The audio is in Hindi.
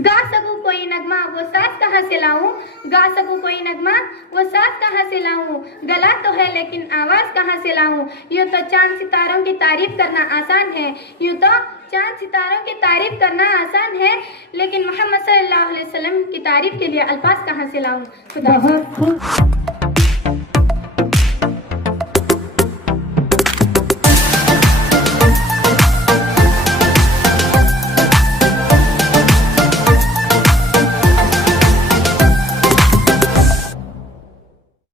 गा सकूं कोई नगमा वो साज कहाँ से लाऊं, गा सकूं कोई नगमा वो साज कहाँ से लाऊं, गला तो है लेकिन आवाज़ कहाँ से लाऊं। यूँ तो चांद सितारों की तारीफ करना आसान है, यूँ तो चांद सितारों की तारीफ करना आसान है, लेकिन मोहम्मद सल्लल्लाहु अलैहि वसल्लम की तारीफ के लिए अल्फाज कहाँ से लाऊं। खुदा बहुत खूब।